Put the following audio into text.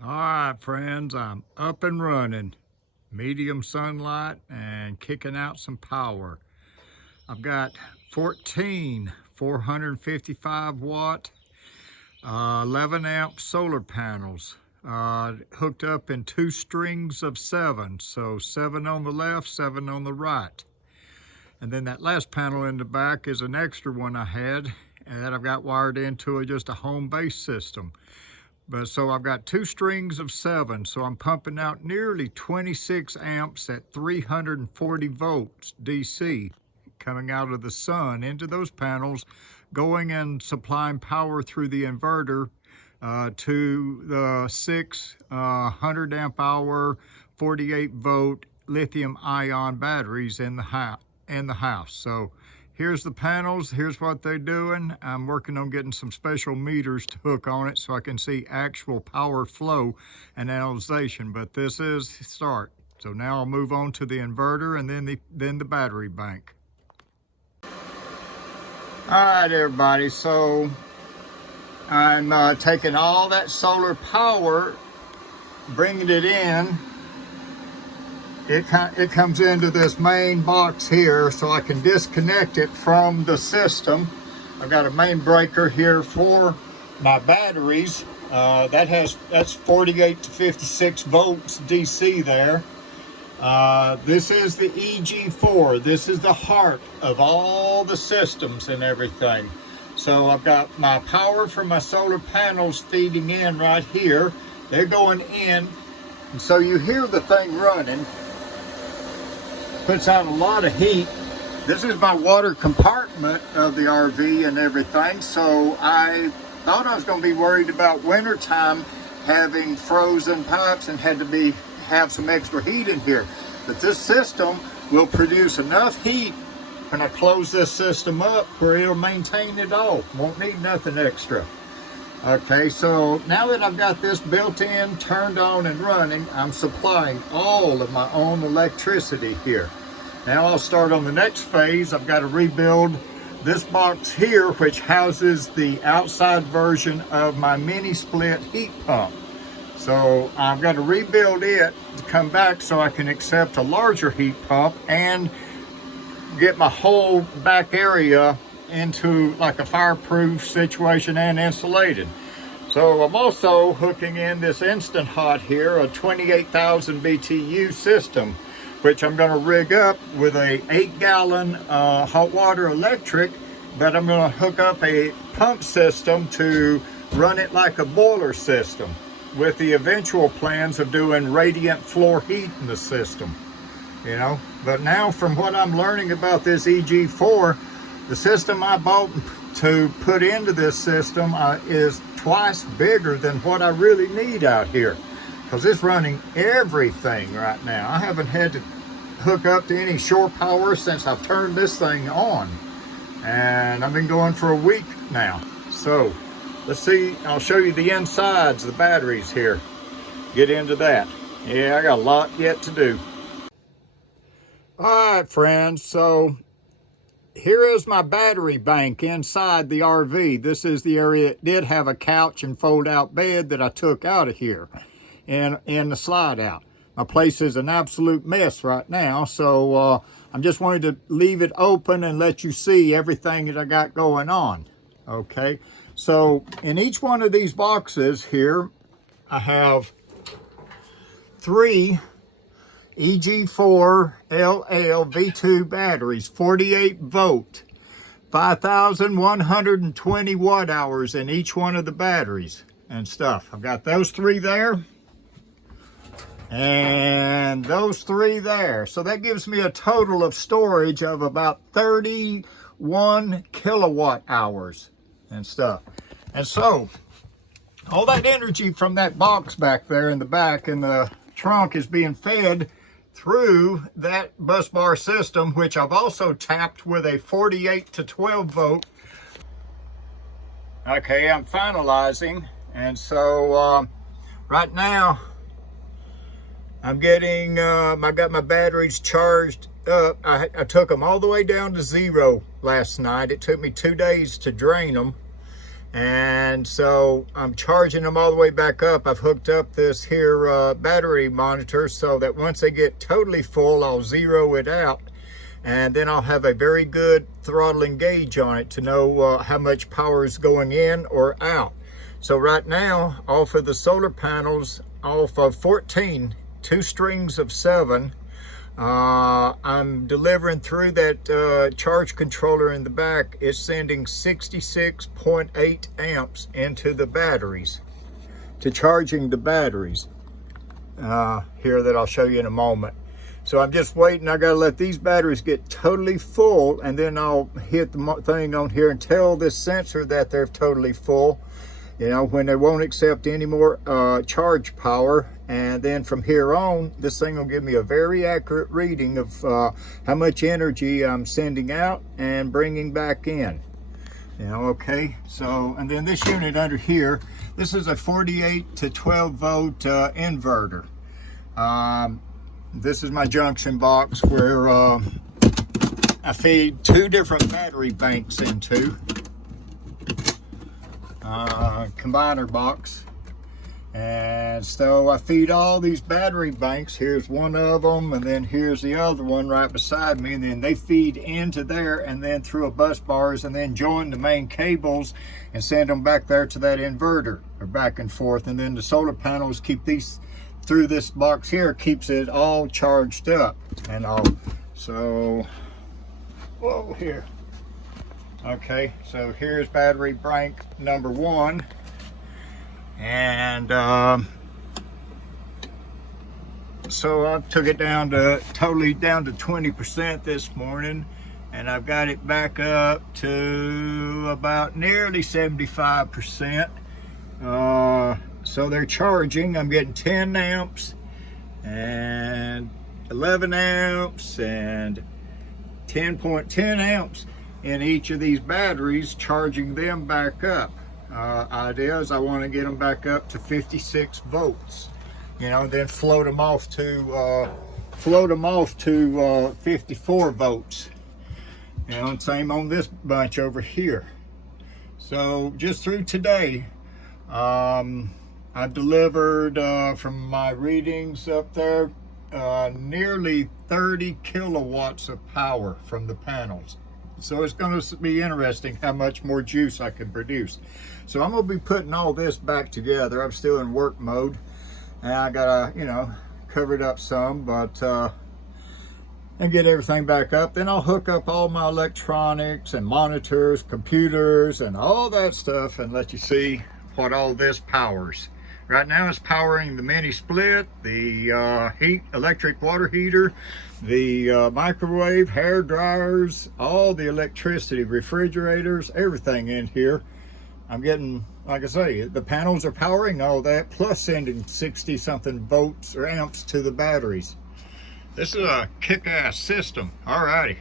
All right, friends, I'm up and running. Medium sunlight and kicking out some power. I've got 14 455 watt, 11 amp solar panels hooked up in 2 strings of 7. So 7 on the left, 7 on the right. And then that last panel in the back is an extra one I had that I've got wired into just a home base system. But so I've got 2 strings of 7, so I'm pumping out nearly 26 amps at 340 volts DC coming out of the sun into those panels, going and supplying power through the inverter to the 600 amp hour, 48 volt lithium ion batteries in the house. So here's the panels, here's what they're doing. I'm working on getting some special meters to hook on it so I can see actual power flow and analyzation, but this is the start. So now I'll move on to the inverter and then the battery bank. All right, everybody, so I'm taking all that solar power, bringing it in. It comes into this main box here, so I can disconnect it from the system. I've got a main breaker here for my batteries. That's 48 to 56 volts DC there. This is the EG4. This is the heart of all the systems and everything. So I've got my power from my solar panels feeding in right here. They're going in, and so you hear the thing running. Puts out a lot of heat. This is my water compartment of the RV and everything, so I thought I was going to be worried about wintertime having frozen pipes and had to have some extra heat in here. But this system will produce enough heat when I close this system up where it'll maintain it all. Won't need nothing extra. Okay, so now that I've got this built in, turned on and running, I'm supplying all of my own electricity here. Now I'll start on the next phase. I've got to rebuild this box here, which houses the outside version of my mini split heat pump. So I've got to rebuild it to come back so I can accept a larger heat pump and get my whole back area into like a fireproof situation and insulated. So I'm also hooking in this Instant Hot here, a 28,000 BTU system, which I'm going to rig up with a 8-gallon hot water electric, but I'm going to hook up a pump system to run it like a boiler system with the eventual plans of doing radiant floor heat in the system, you know. But now from what I'm learning about this EG4, the system I bought to put into this system is twice bigger than what I really need out here, because it's running everything right now. I haven't had to hook up to any shore power since I've turned this thing on, and I've been going for a week now. So let's see, I'll show you the insides of the batteries here, get into that. Yeah, I got a lot yet to do. All right, friends, so here is my battery bank inside the RV. This is the area that did have a couch and fold-out bed that I took out of here in the slide out. My place is an absolute mess right now, so I'm just wanting to leave it open and let you see everything that I got going on. Okay, so in each one of these boxes here, I have 3 EG4 LL V2 batteries, 48 volt, 5,120 watt hours in each one of the batteries and stuff. I've got those 3 there and those 3 there. So that gives me a total of storage of about 31 kilowatt hours and stuff. And so all that energy from that box back there in the back in the trunk is being fed through that bus bar system, which I've also tapped with a 48 to 12 volt. Okay, I'm finalizing, and so right now I'm getting I got my batteries charged up. I took them all the way down to 0 last night. It took me 2 days to drain them, And so I'm charging them all the way back up. I've hooked up this here battery monitor so that once they get totally full, I'll zero it out. And then I'll have a very good throttling gauge on it to know how much power is going in or out. So right now, off of the solar panels, off of 14, 2 strings of 7, I'm delivering through that charge controller in the back. It's sending 66.8 amps into the batteries, to charging the batteries here that I'll show you in a moment. So I'm just waiting. I got to let these batteries get totally full, and then I'll hit the thing on here and tell this sensor that they're totally full, you know, when they won't accept any more charge power. And then from here on, this thing will give me a very accurate reading of how much energy I'm sending out and bringing back in. You know, okay, so, and then this unit under here, this is a 48 to 12 volt inverter. This is my junction box where I feed 2 different battery banks into. Combiner box. And so I feed all these battery banks. Here's one of them, and then here's the other one right beside me, and then they feed into there and then through a bus bars and then join the main cables and send them back there to that inverter, or back and forth. And then the solar panels keep these through this box here, keeps it all charged up and all. So, whoa, here. Okay, so here's battery bank number 1. And so I took it down to totally down to 20% this morning, and I've got it back up to about nearly 75%. So they're charging. I'm getting 10 amps and 11 amps and 10.10 amps in each of these batteries, charging them back up. Idea is I want to get them back up to 56 volts, you know, then float them off to 54 volts, you know, and same on this bunch over here. So just through today, I've delivered from my readings up there nearly 30 kilowatts of power from the panels. So it's going to be interesting how much more juice I can produce. So I'm going to be putting all this back together. I'm still in work mode, and I got to, you know, cover it up some, but and get everything back up. Then I'll hook up all my electronics and monitors, computers, and all that stuff, and let you see what all this powers. Right now it's powering the mini split, the electric water heater, the microwave, hair dryers, all the electricity, refrigerators, everything in here. I'm getting, like I say, the panels are powering all that, plus sending 60 something volts or amps to the batteries. This is a kick-ass system. Alrighty.